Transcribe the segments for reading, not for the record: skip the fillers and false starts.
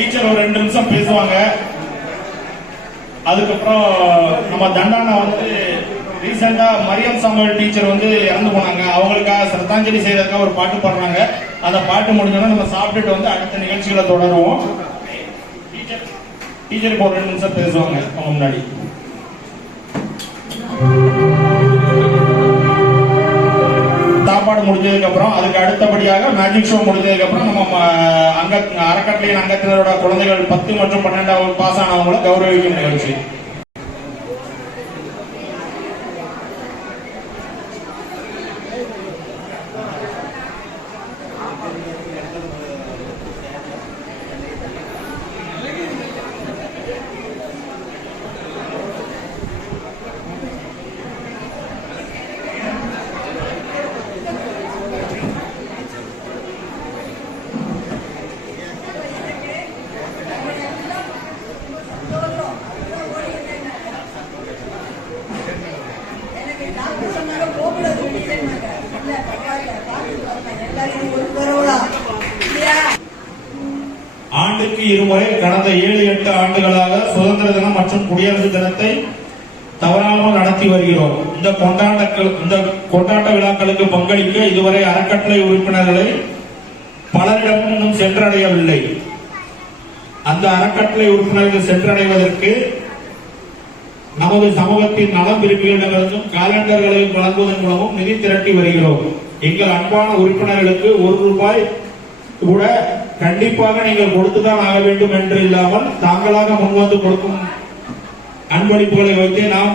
Teacher ஒரு 2 நிமிஷம் பேசுவாங்க. அதுக்கப்புறம் நம்ம தண்டானா வந்து ரீசெண்டா மரியம் சாமுவேல் டீச்சர் வந்து இறந்து போனாங்க. அவங்களுக்காக சிரத்தாஞ்சலி செய்யறதுக்காக ஒரு பாட்டு பாடுறாங்க. அந்த பாட்டு முடிஞ்சோன்னா நம்ம சாப்பிட்டுட்டு வந்து அடுத்த நிகழ்ச்சிகளை தொடருவோம். டீச்சர் இப்போ 2 நிமிஷம் பேசுவாங்க அவங்க முன்னாடி. சாப்பாடு முடிஞ்சதுக்கு அப்புறம் அதுக்கு அடுத்தபடியாக மேஜிக் ஷோ முடிஞ்சதுக்கு அப்புறம் நம்ம அறக்கட்டளையின் அங்கத்தினரோட குழந்தைகள் 10 மற்றும் 12வது பாஸ் ஆனவங்களை கௌரவிக்கும் நிகழ்ச்சி. ஆண்டுக்கு இருமுறை கடந்த 7-8 ஆண்டுகளாக சுதந்திர தினம் மற்றும் குடியரசு தினத்தை தவறாமல் நடத்தி வருகிறோம். இந்த கொண்டாட்ட விழாக்களுக்கு பங்களிக்க இதுவரை அறக்கட்டளை உறுப்பினர்களை பலரிடமும் இன்னும் சென்றடையவில்லை. அந்த அறக்கட்டளை உறுப்பினர்கள் சென்றடைவதற்கு நமது சமூகத்தின் நலம் விரும்பிகளிடமிருந்தும் காலண்டர்களை வழங்குவதன் மூலமும் நிதி திரட்டி வருகிறோம். எங்கள் அன்பான உறுப்பினர்களுக்கு ₹1 கூட கண்டிப்பாக நீங்கள் கொடுத்துதான் ஆக வேண்டும் என்று இல்லாமல் தாங்களாக முன்வந்து கொடுக்கும் அன்பளிப்புகளை வைத்தே நாம்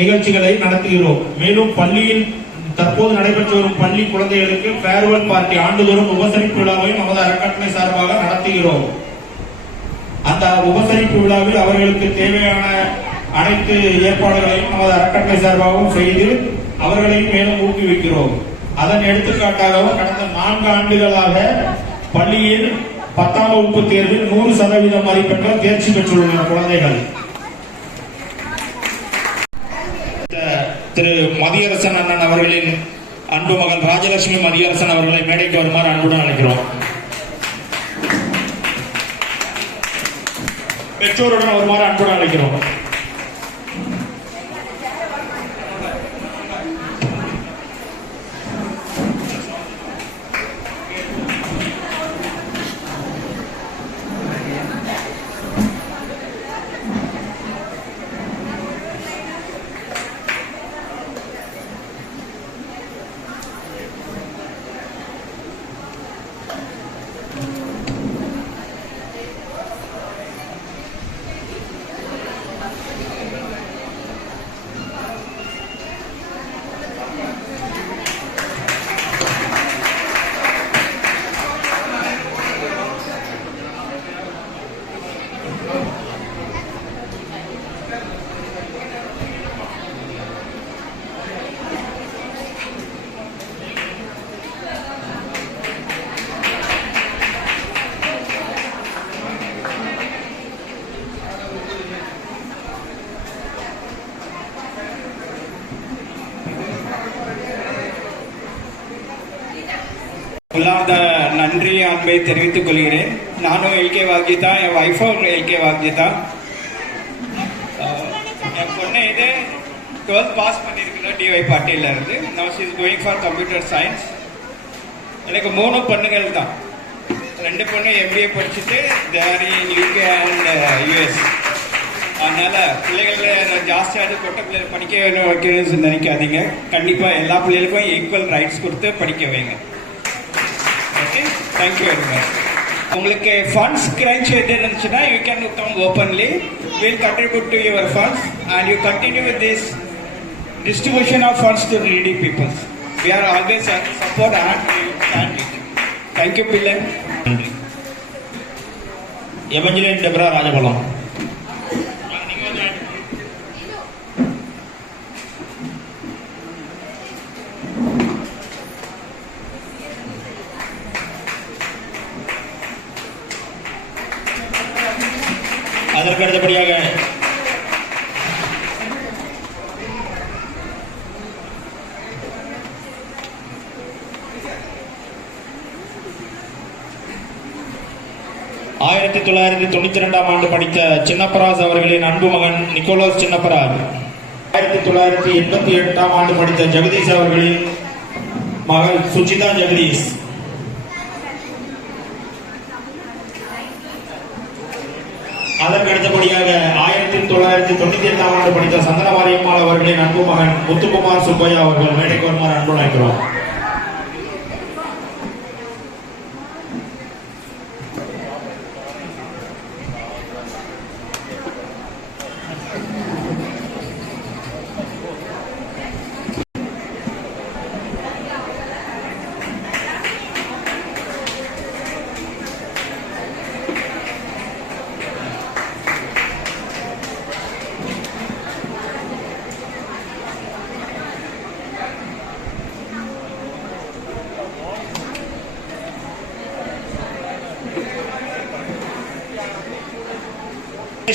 நிகழ்ச்சிகளை நடத்துகிறோம். மேலும் பள்ளியில் தற்போது நடைபெற்று வரும் பள்ளி குழந்தைகளுக்கு ஃபேர்வெல் பார்ட்டி ஆண்டுதோறும் உபசரிப்பு விழாவை நமது அறக்கட்டளை சார்பாக நடத்துகிறோம். அந்த உபசரிப்பு விழாவில் அவர்களுக்கு தேவையான அனைத்து ஏற்பாடுகளையும் நமது அறக்கட்டளை சார்பாகவும் செய்து அவர்களையும் மேலும் ஊக்குவிக்கிறோம். அதன் எடுத்துக்காட்டாகவும் கடந்த 4 ஆண்டுகளாக பள்ளியில் 10ஆம் வகுப்பு தேர்வில் 100% மதிப்பெண்கள் தேர்ச்சி பெற்றுள்ள குழந்தைகள். திரு மதியரசன் அண்ணன் அவர்களின் அன்பு மகள் ராஜலட்சுமி மதியரசன் அவர்களை மேடைக்கு வருமாறு அன்புடன் அழைக்கிறோம். பெற்றோருடன் வருமாறு அன்புடன் அழைக்கிறோம். உள்ளார்ந்த நன்றி அன்பை தெரிவித்துக் கொள்கிறேன். நானும் எல்கே வாக்ஜிதா, என் ஒய்ஃபும் எல்கே வாக்ஜிதா. என் பொண்ணு இது 12th பாஸ் பண்ணியிருக்கிறோம் டிஒய் பாட்டியில இருந்து. Now she is going for computer science. எனக்கு 3 பொண்ணுகள் தான். 2 பொண்ணு எம்பிஏ படிச்சுட்டு தேர் இன் யூகே அண்ட் யூஎஸ். அதனால பிள்ளைகள் ஜாஸ்தியாக கொட்ட பிள்ளைகள் படிக்க வைக்கணும்னு நினைக்காதீங்க. கண்டிப்பாக எல்லா பிள்ளைகளுக்கும் ஈக்குவல் ரைட்ஸ் கொடுத்து படிக்க வைங்க. Okay, thank you very much. உங்களுக்கு ஃபண்ட்ஸ் கிரன்ச் எது இருந்துச்சுன்னா you can come openly. Will contribute to your funds and you continue with this distribution of funds to needy people. We are always support and thank you Pillai. Evangeline Debra Rajapalam. அதற்கு அடுத்தபடியாக 1992ஆம் ஆண்டு படித்த சின்னப்பராஜ் அவர்களின் அன்பு மகன் Nicolas Chinnapparaj. 1988ஆம் ஆண்டு படித்த ஜெகதீஷ் அவர்களின் மகள் சுஜிதா ஜெகதீஷ். அதற்கு அடுத்தபடியாக 1998ஆம் ஆண்டு படித்த சந்தனமாரியம்மாள் அவர்களின் அன்பு மகன் முத்துக்குமார் சுப்பையா அவர்கள் மேடைக்கு வருமாறு அன்பு அழைக்கிறோம்.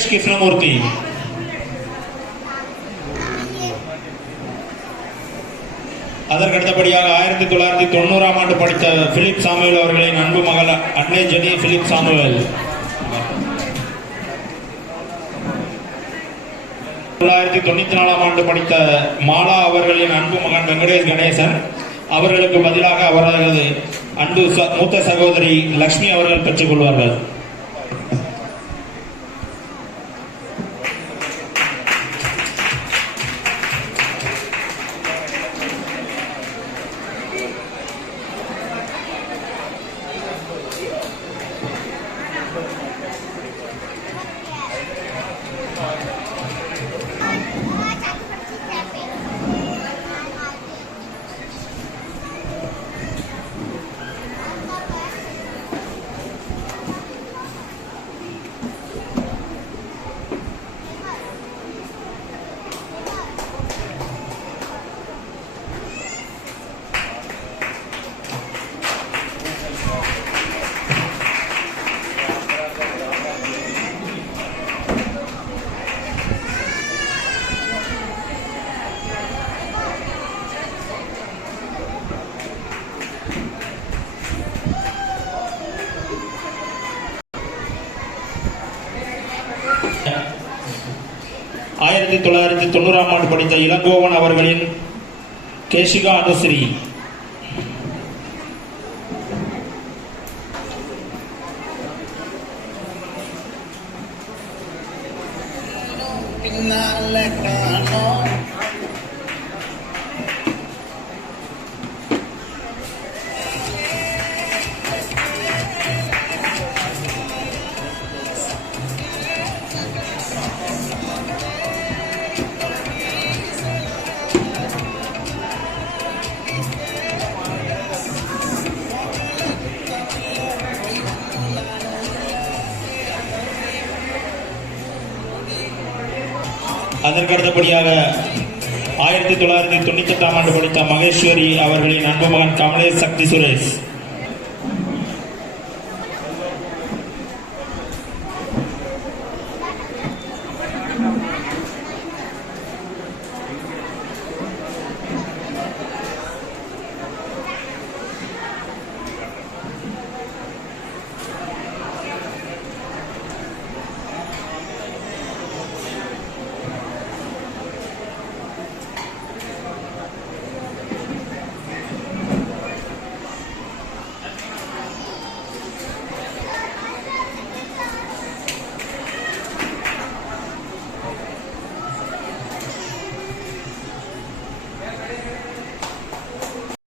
கிருஷ்ணமூர்த்தி. அதற்கடுத்தபடியாக 1990ஆம் ஆண்டு படித்த பிலிப் சாமுவேல் அவர்களின் அன்பு மகள் அன்னை ஜெனி பிலிப் சாமுவேல். 1994ஆம் ஆண்டு படித்த மாலா அவர்களின் அன்பு மகன் வெங்கடேஷ் கணேசன். அவர்களுக்கு பதிலாக அவரது அன்பு மூத்த சகோதரி லட்சுமி அவர்கள் பெற்றுக் கொள்வார்கள். ஆயிரத்தி 1990ஆம் ஆண்டு படித்த இளங்கோவன் அவர்களின் கேஷிகா அனுஸ்ரீ. அதற்கு அடுத்தபடியாக 1998ஆம் ஆண்டு படித்த மகேஸ்வரி அவர்களின் அன்பு மகன் கமலேஷ் சக்தி சுரேஷ்.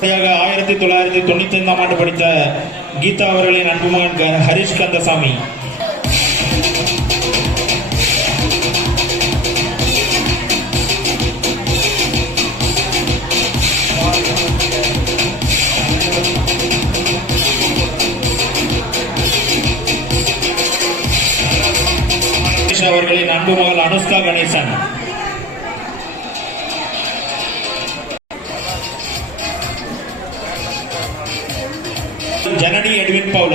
அடுத்தபடியாக 1995ஆம் ஆண்டு படித்த கீதா அவர்களின் அன்பு மகன் ஹரிஷ் கந்தசாமி. அவர்களின் அன்பு மகள் அனுஷ்கா கணேசன். ஜனனி எட்வின் பவுல்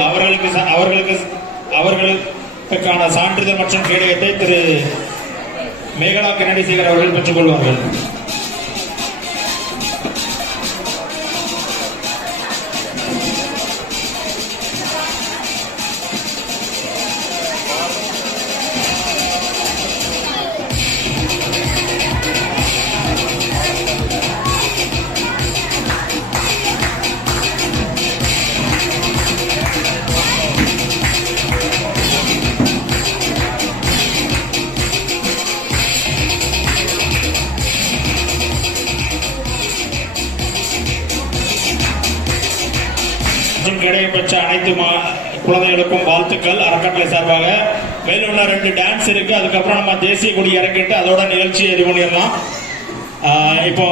அவர்களுக்கான சான்றிதழ் மற்றும் கேடயத்தை திரு மேகலா கென்னடி சேகர் அவர்கள் பெற்றுக் கொள்வார்கள். மேடையை பெற்ற அனைத்து குழந்தைகளுக்கும் வாழ்த்துக்கள் அறக்கட்டளை சார்பாக. மேலும் 2 டான்ஸ் இருக்கு. அதுக்கப்புறம் நம்ம தேசிய கொடி இறக்கிட்டு அதோட நிகழ்ச்சியை இது பண்ணிடலாம். இப்போ